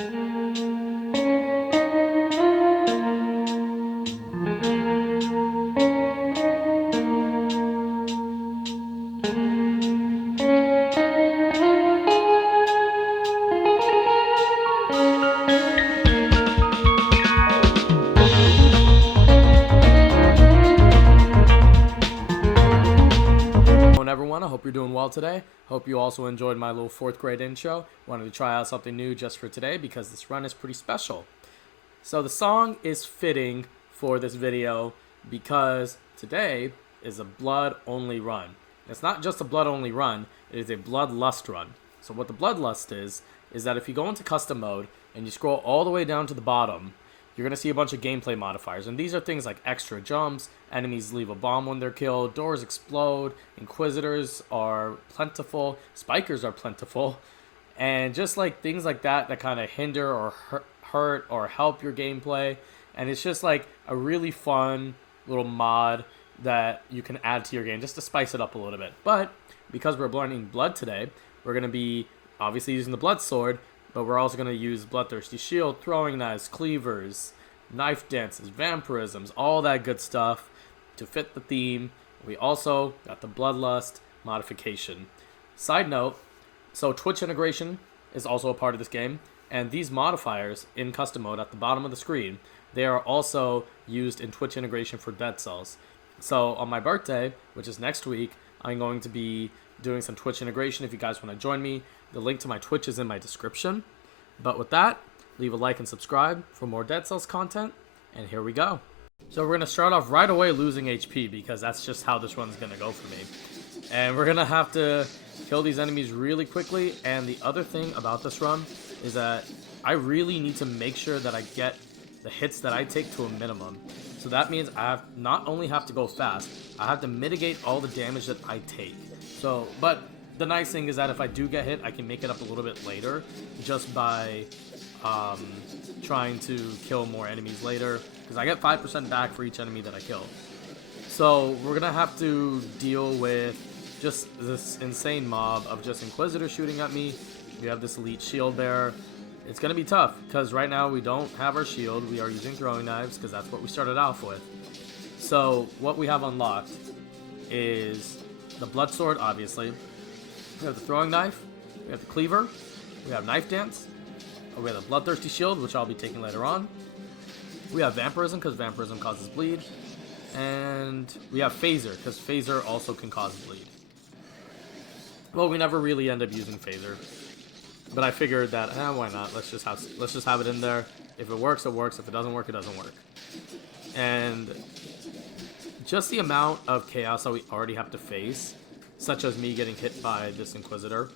Everyone, I hope you're doing well today. Hope you also enjoyed my little 4th grade intro. Wanted to try out something new just for today because this run is pretty special. So the song is fitting for this video because today is a blood only run. It's not just a blood only run, it is a Bloodlust run. So what the Bloodlust is that if you go into custom mode and you scroll all the way down to the bottom, you're going to see a bunch of gameplay modifiers. And these are things like extra jumps, enemies leave a bomb when they're killed, doors explode, inquisitors are plentiful, spikers are plentiful, and just like things like that that kind of hinder or hurt or help your gameplay. And it's just like a really fun little mod that you can add to your game just to spice it up a little bit. But because we're learning blood today, we're going to be obviously using the blood sword, but we're also going to use bloodthirsty shield, throwing knives, cleavers, knife dances, vampirisms, all that good stuff to fit the theme. We also got the Bloodlust modification. Side note, so Twitch integration is also a part of this game, and these modifiers in custom mode at the bottom of the screen, they are also used in Twitch integration for Dead Cells. So on my birthday, which is next week, I'm going to be doing some Twitch integration. If you guys want to join me, the link to my Twitch is in my description. But with that, leave a like and subscribe for more Dead Cells content, and here we go. So we're going to start off right away losing HP because that's just how this run's going to go for me. And we're going to have to kill these enemies really quickly, and the other thing about this run is that I really need to make sure that I get the hits that I take to a minimum. So that means I not only have to go fast, I have to mitigate all the damage that I take. But the nice thing is that if I do get hit, I can make it up a little bit later just by trying to kill more enemies later, because I get 5% back for each enemy that I kill. So we're going to have to deal with just this insane mob of just Inquisitors shooting at me. We have this elite shield bearer. It's going to be tough because right now we don't have our shield. We are using throwing knives because that's what we started off with. So what we have unlocked is the blood sword, obviously. We have the throwing knife, we have the cleaver, we have knife dance, we have the bloodthirsty shield, which I'll be taking later on. We have vampirism, because vampirism causes bleed. And we have phaser, because phaser also can cause bleed. Well, we never really end up using phaser, but I figured that, why not? Let's just have it in there. If it works, it works. If it doesn't work, it doesn't work. And just the amount of chaos that we already have to face, such as me getting hit by this Inquisitor.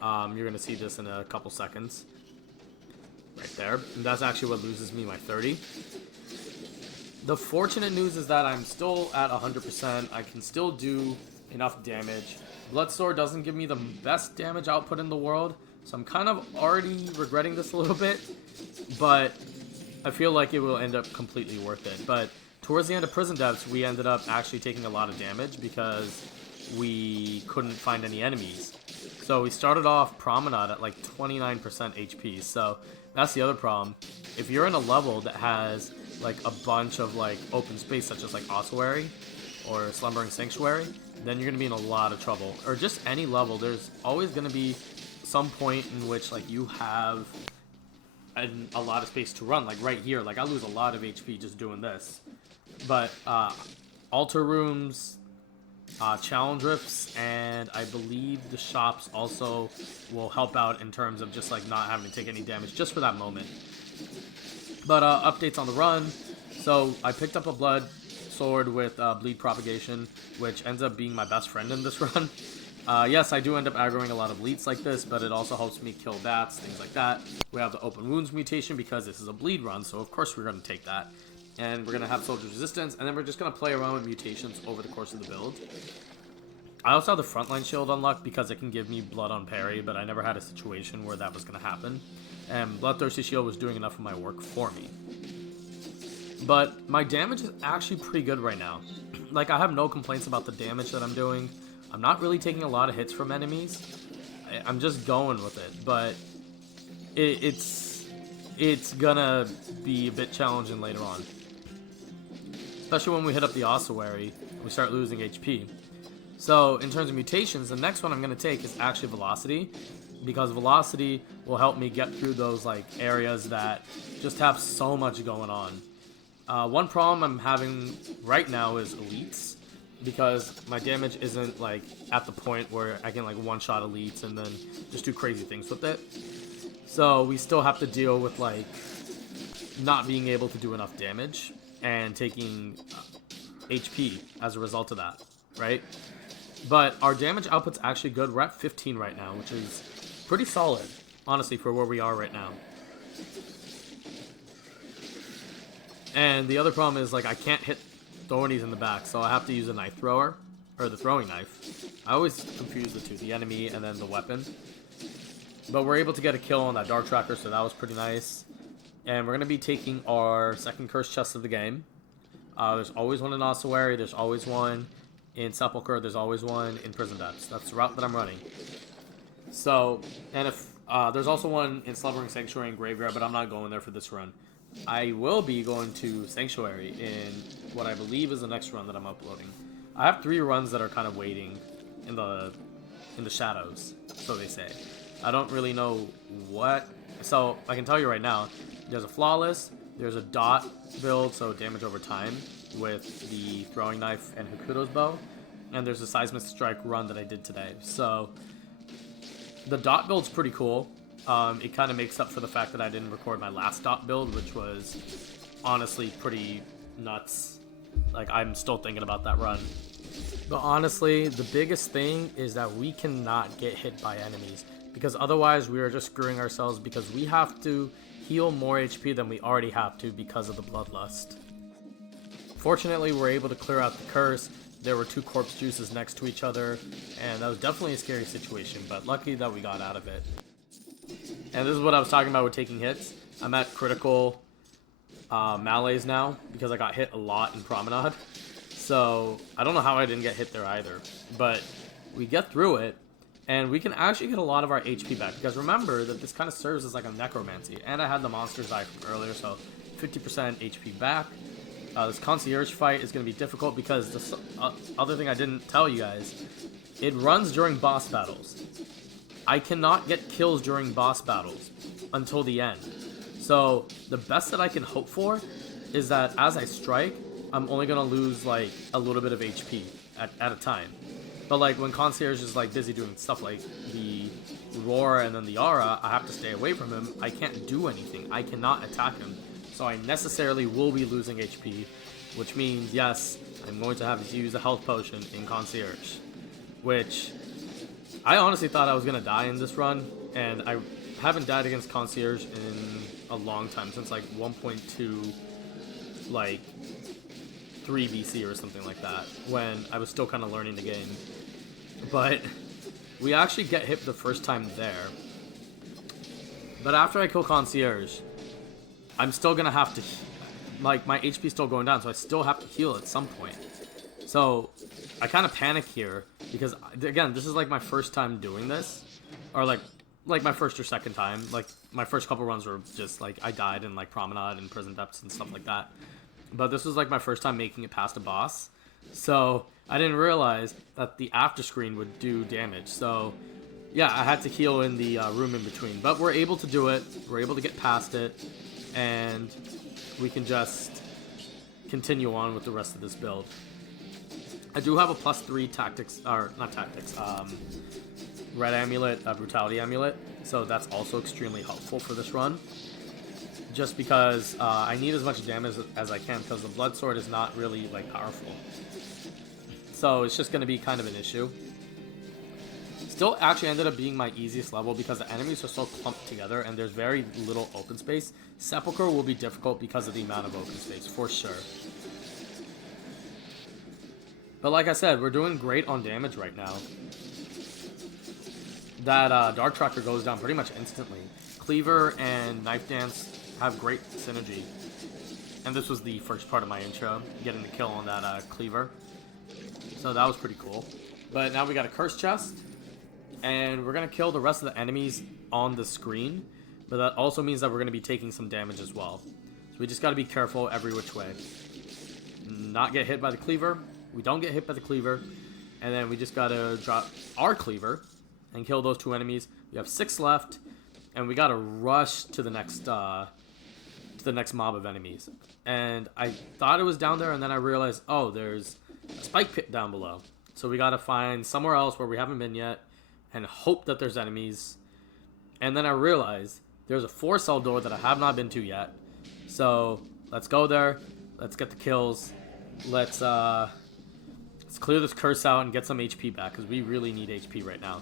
You're going to see this in a couple seconds. Right there. And that's actually what loses me my 30. The fortunate news is that I'm still at 100%. I can still do enough damage. Bloodsword doesn't give me the best damage output in the world, so I'm kind of already regretting this a little bit. But I feel like it will end up completely worth it. But towards the end of Prison Depths, we ended up actually taking a lot of damage because we couldn't find any enemies. So we started off Promenade at like 29% HP. So that's the other problem. If you're in a level that has like a bunch of like open space, such as like Ossuary or Slumbering Sanctuary, then you're going to be in a lot of trouble. Or just any level, there's always going to be some point in which like you have a lot of space to run. Like right here, like I lose a lot of HP just doing this. But altar rooms, challenge rifts, and I believe the shops also will help out in terms of just like not having to take any damage just for that moment. But updates on the run. So I picked up a blood sword with bleed propagation, which ends up being my best friend in this run. Yes, I do end up aggroing a lot of bleeds like this, but it also helps me kill bats, things like that. We have the open wounds mutation because this is a bleed run, so of course we're going to take that. And we're going to have soldier resistance, and then we're just going to play around with mutations over the course of the build. I also have the frontline shield unlocked because it can give me blood on parry, but I never had a situation where that was going to happen. And Bloodthirsty Shield was doing enough of my work for me. But my damage is actually pretty good right now. Like, I have no complaints about the damage that I'm doing. I'm not really taking a lot of hits from enemies. I'm just going with it. But it's it's gonna be a bit challenging later on. Especially when we hit up the ossuary, we start losing HP. So in terms of mutations, the next one I'm going to take is actually velocity, because velocity will help me get through those like areas that just have so much going on. One problem I'm having right now is elites, because my damage isn't like at the point where I can like one-shot elites and then just do crazy things with it. So we still have to deal with like not being able to do enough damage and taking HP as a result of that, right? But our damage output's actually good. We're at 15 right now, which is pretty solid, honestly, for where we are right now. And the other problem is, like, I can't hit thornies in the back, so I have to use a knife thrower, or the throwing knife. I always confuse the two, the enemy and then the weapon. But we're able to get a kill on that Dark Tracker, so that was pretty nice. And we're going to be taking our second cursed chest of the game. There's always one in Ossuary, there's always one in Sepulchre, there's always one in Prison Depths. That's the route that I'm running. So, and if there's also one in Slumbering Sanctuary and Graveyard, but I'm not going there for this run. I will be going to Sanctuary in what I believe is the next run that I'm uploading. I have 3 runs that are kind of waiting in the shadows, so they say. I don't really know what. So I can tell you right now, there's a flawless, there's a dot build, so damage over time with the throwing knife and Hakuto's bow, and there's a seismic strike run that I did today. So the dot build's pretty cool. It kind of makes up for the fact that I didn't record my last dot build, which was honestly pretty nuts. Like, I'm still thinking about that run. But honestly, the biggest thing is that we cannot get hit by enemies, because otherwise we are just screwing ourselves, because we have to heal more HP than we already have to because of the Bloodlust. Fortunately, we're able to clear out the curse. There were 2 corpse juices next to each other, and that was definitely a scary situation, but lucky that we got out of it. And this is what I was talking about with taking hits. I'm at critical melees now, because I got hit a lot in Promenade. So I don't know how I didn't get hit there either, but we get through it, and we can actually get a lot of our HP back, because remember that this kind of serves as like a necromancy, and I had the monster's eye from earlier, so 50% HP back. This concierge fight is going to be difficult, because the other thing I didn't tell you guys, it runs during boss battles. I cannot get kills during boss battles until the end. So the best that I can hope for is that as I strike, I'm only going to lose like a little bit of HP at a time. But like when Concierge is like busy doing stuff like the Roar and then the Aura, I have to stay away from him. I can't do anything. I cannot attack him. So I necessarily will be losing HP, which means, yes, I'm going to have to use a health potion in Concierge, which I honestly thought I was going to die in this run, and I haven't died against Concierge in a long time, since like 1.2, like 3 BC or something like that, when I was still kind of learning the game. But we actually get hit the first time there. But after I kill Concierge, I'm still going to have to, like, my HP's still going down, so I still have to heal at some point. So I kind of panic here, because, again, this is like my first time doing this, or like my first or second time. Like, my first couple runs were just, like, I died in, like, Promenade and Prison Depths and stuff like that. But this was, like, my first time making it past a boss. So I didn't realize that the after screen would do damage. So yeah, I had to heal in the room in between. But we're able to do it. We're able to get past it. And we can just continue on with the rest of this build. I do have a +3 tactics, or not tactics, red amulet, brutality amulet. So that's also extremely helpful for this run. Just because I need as much damage as I can, because the blood sword is not really like powerful. So it's just going to be kind of an issue. Still actually ended up being my easiest level, because the enemies are so clumped together and there's very little open space. Sepulchre will be difficult because of the amount of open space, for sure. But like I said, we're doing great on damage right now. That Dark Tracker goes down pretty much instantly. Cleaver and Knife Dance have great synergy. And this was the first part of my intro, getting the kill on that Cleaver. So that was pretty cool. But now we got a Curse Chest, and we're going to kill the rest of the enemies on the screen, but that also means that we're going to be taking some damage as well. So we just got to be careful every which way. Not get hit by the cleaver. We don't get hit by the cleaver. And then we just got to drop our cleaver and kill those 2 enemies. We have 6 left, and we got to rush to the next mob of enemies. And I thought it was down there, and then I realized, oh, there's a spike pit down below. So we got to find somewhere else where we haven't been yet and hope that there's enemies. And then I realized there's a 4-cell door that I have not been to yet. So let's go there. Let's get the kills. Let's clear this curse out and get some HP back, because we really need HP right now.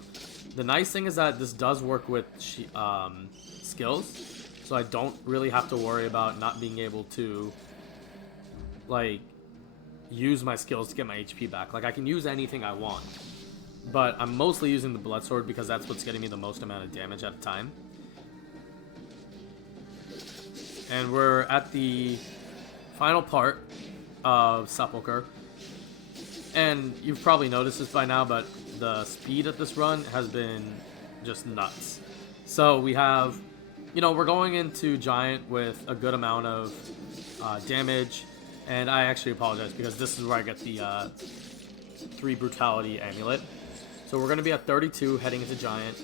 The nice thing is that this does work with skills, so I don't really have to worry about not being able to, like, use my skills to get my HP back. Like, I can use anything I want, but I'm mostly using the blood sword because that's what's getting me the most amount of damage at a time. And we're at the final part of Sepulchre. And you've probably noticed this by now, but the speed at this run has been just nuts. So we have, we're going into Giant with a good amount of damage. And I actually apologize because this is where I get the 3 Brutality Amulet. So we're going to be at 32 heading into Giant.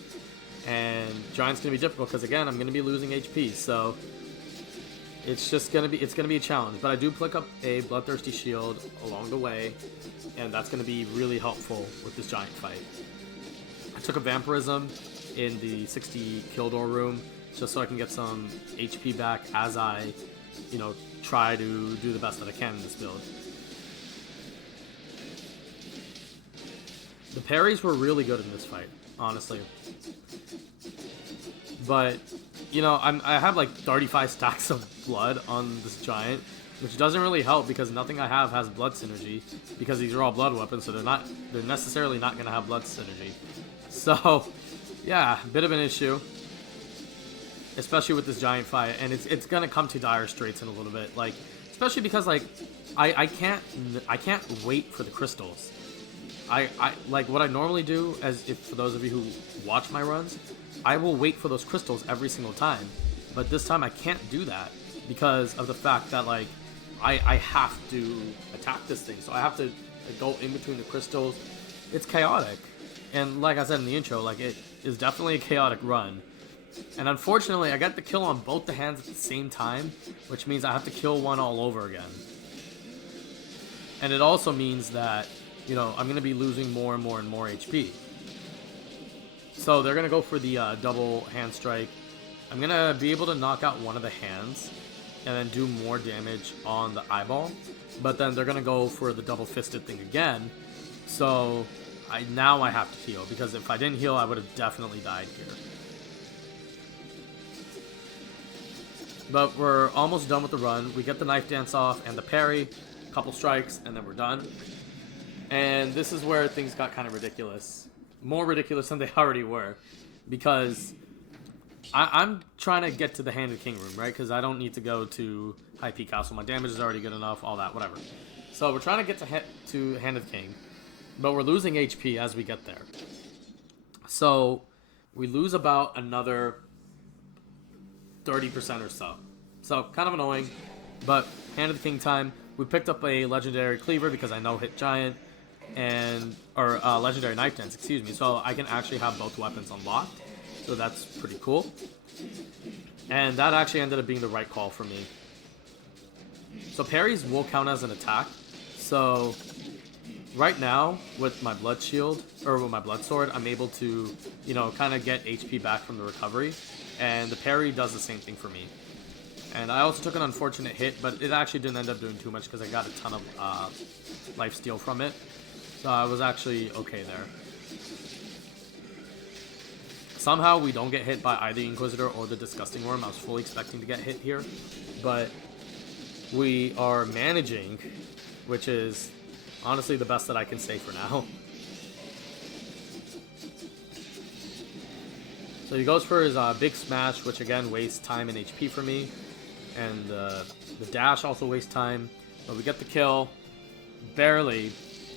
And Giant's going to be difficult because, again, I'm going to be losing HP. So it's just going to be a challenge. But I do pick up a Bloodthirsty Shield along the way, and that's going to be really helpful with this Giant fight. I took a Vampirism in the 60 kill door room just so I can get some HP back as I, try to do the best that I can in this build. The parries were really good in this fight, honestly. But, I have like 35 stacks of blood on this Giant, which doesn't really help because nothing I have has blood synergy, because these are all blood weapons, so they're necessarily not going to have blood synergy. So, yeah, bit of an issue, especially with this Giant fight, and it's going to come to dire straits in a little bit, like, especially because, like, I can't wait for the crystals. I like what I normally do, for those of you who watch my runs, I will wait for those crystals every single time, but this time I can't do that because of the fact that, like, I have to attack this thing, so I have to go in between the crystals. It's chaotic, and like I said in the intro, like, it is definitely a chaotic run. And unfortunately, I got the kill on both the hands at the same time, which means I have to kill one all over again. And it also means that, I'm going to be losing more and more and more HP. So they're going to go for the double hand strike. I'm going to be able to knock out one of the hands and then do more damage on the eyeball. But then they're going to go for the double fisted thing again. So now I have to heal, because if I didn't heal, I would have definitely died here. But we're almost done with the run. We get the knife dance off and the parry, a couple strikes, and then we're done. And this is where things got kind of ridiculous. More ridiculous than they already were. Because I'm trying to get to the Hand of the King room, right? Because I don't need to go to High Peak Castle. My damage is already good enough, all that, whatever. So we're trying to get to Hand of the King. But we're losing HP as we get there. So we lose about another 30% or so. So kind of annoying. But Hand of the King time. We picked up a Legendary Cleaver because I know hit Giant. Or Legendary Knife Dance, excuse me. So I can actually have both weapons unlocked. So that's pretty cool. And that actually ended up being the right call for me. So parries will count as an attack. So right now, with my blood shield, or with my blood sword, I'm able to, kind of get HP back from the recovery. And the parry does the same thing for me. And I also took an unfortunate hit, but it actually didn't end up doing too much because I got a ton of lifesteal from it. So I was actually okay there. Somehow we don't get hit by either the Inquisitor or the Disgusting Worm. I was fully expecting to get hit here. But we are managing, which is honestly the best that I can say for now. So he goes for his big smash, which again wastes time and HP for me. And the dash also wastes time. But we get the kill, barely.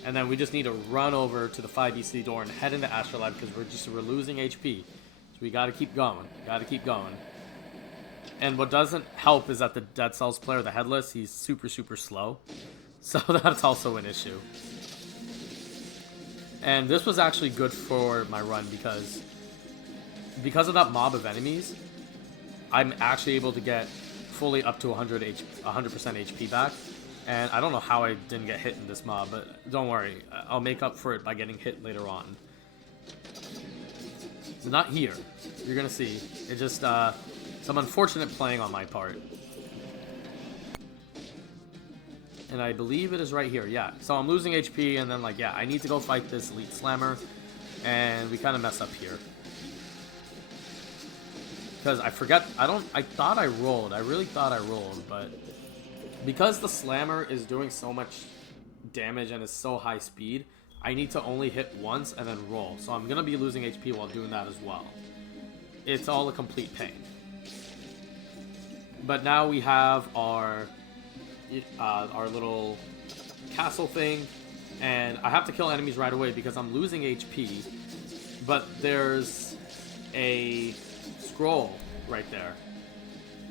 And then we just need to run over to the 5EC door and head into Astrolife because we're losing HP. So we got to keep going. And what doesn't help is that the Dead Cells player, the Headless, he's super, super slow. So that's also an issue. And this was actually good for my run because of that mob of enemies, I'm actually able to get fully up to 100% HP back. And I don't know how I didn't get hit in this mob, but don't worry. I'll make up for it by getting hit later on. Not here. You're going to see. It's just some unfortunate playing on my part. And I believe it is right here. Yeah. So I'm losing HP, and then, like, yeah, I need to go fight this Elite Slammer. And we kind of mess up here. Because I forgot. I thought I rolled. I really thought I rolled, but because the Slammer is doing so much damage and is so high speed, I need to only hit once and then roll. So I'm going to be losing HP while doing that as well. It's all a complete pain. But now we have our little castle thing. And I have to kill enemies right away because I'm losing HP. But there's a scroll right there.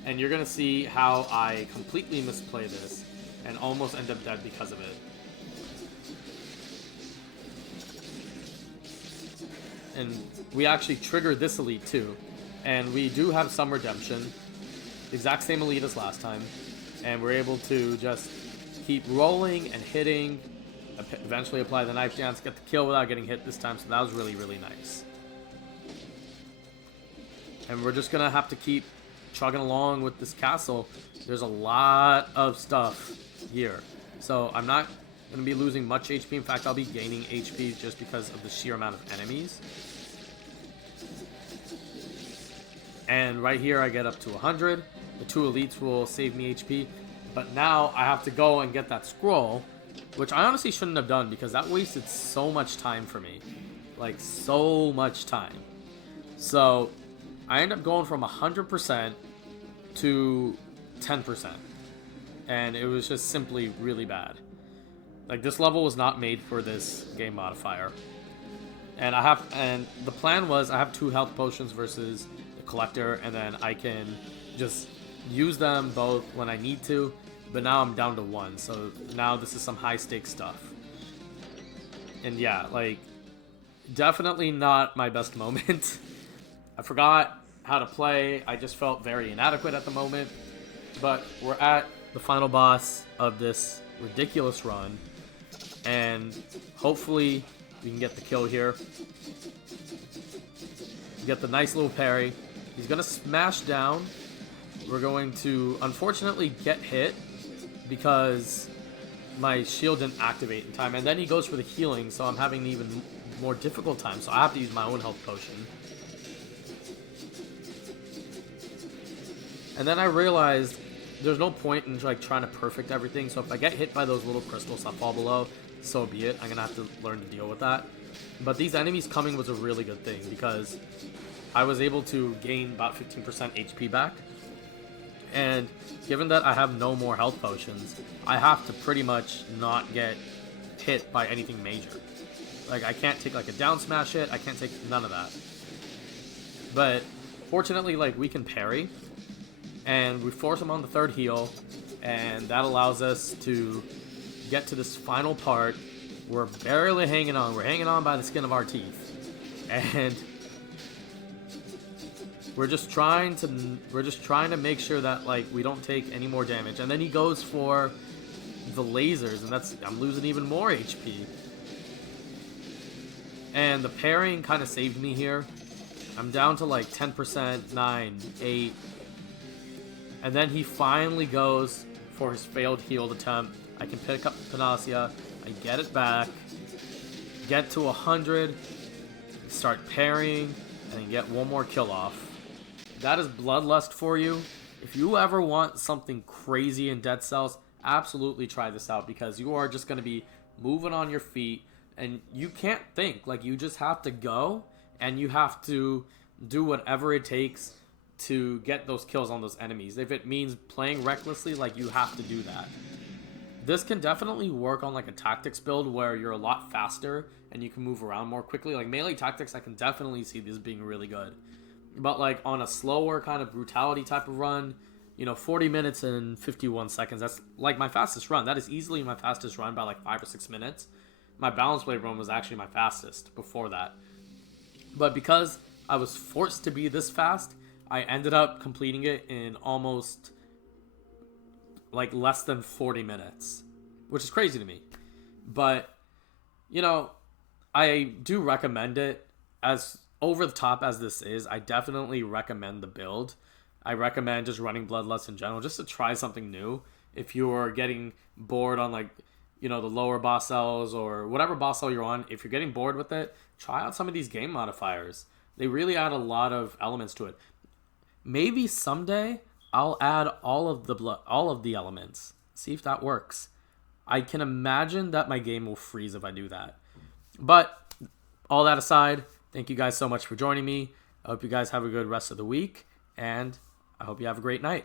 And you're going to see how I completely misplay this and almost end up dead because of it. And we actually triggered this elite too. And we do have some redemption. Exact same elite as last time. And we're able to just keep rolling and hitting. Eventually apply the knife dance, get the kill without getting hit this time. So that was really, really nice. And we're just going to have to keep chugging along with this castle. There's a lot of stuff here. So I'm not going to be losing much HP. In fact, I'll be gaining HP just because of the sheer amount of enemies. And right here I get up to 100. The two elites will save me HP. But now I have to go and get that scroll, which I honestly shouldn't have done because that wasted so much time for me. Like, so much time. So I end up going from 100% to 10%. And it was just simply really bad. Like, this level was not made for this game modifier. And the plan was I have 2 health potions versus the collector, and then I can just use them both when I need to. But now I'm down to 1, so now this is some high stakes stuff. And yeah, like, definitely not my best moment. I forgot how to play. I just felt very inadequate at the moment. But we're at the final boss of this ridiculous run. And hopefully we can get the kill here. Get the nice little parry. He's going to smash down. We're going to, unfortunately, get hit because my shield didn't activate in time. And then he goes for the healing, so I'm having an even more difficult time. So I have to use my own health potion. And then I realized there's no point in like trying to perfect everything. So if I get hit by those little crystals that fall below, so be it. I'm going to have to learn to deal with that. But these enemies coming was a really good thing because I was able to gain about 15% HP back. And given that I have no more health potions, I have to pretty much not get hit by anything major. Like, I can't take like a down smash hit. I can't take none of that. But fortunately, like, we can parry. And we force him on the 3rd heal. And that allows us to get to this final part. We're barely hanging on. We're hanging on by the skin of our teeth. And we're just trying to make sure that like we don't take any more damage. And then he goes for the lasers, and I'm losing even more HP. And the parrying kind of saved me here. I'm down to like 10%, 9, 8. And then he finally goes for his failed healed attempt. I can pick up the Panacea. I get it back. Get to 100. Start parrying. And then get one more kill off. That is Bloodlust for you. If you ever want something crazy in Dead Cells, absolutely try this out because you are just going to be moving on your feet and you can't think. Like, you just have to go and you have to do whatever it takes to get those kills on those enemies. If it means playing recklessly, like, you have to do that. This can definitely work on like a tactics build where you're a lot faster and you can move around more quickly. Like melee tactics, I can definitely see this being really good. But like on a slower kind of brutality type of run, 40 minutes and 51 seconds. That's like my fastest run. That is easily my fastest run by like 5 or 6 minutes. My balance blade run was actually my fastest before that. But because I was forced to be this fast, I ended up completing it in almost like less than 40 minutes, which is crazy to me. But, I do recommend it. As over the top as this is, I definitely recommend the build. I recommend just running Bloodlust in general, just to try something new. If you're getting bored on the lower boss cells or whatever boss cell you're on, if you're getting bored with it, try out some of these game modifiers. They really add a lot of elements to it. Maybe someday I'll add all of the elements. See if that works. I can imagine that my game will freeze if I do that. But all that aside, thank you guys so much for joining me. I hope you guys have a good rest of the week, and I hope you have a great night.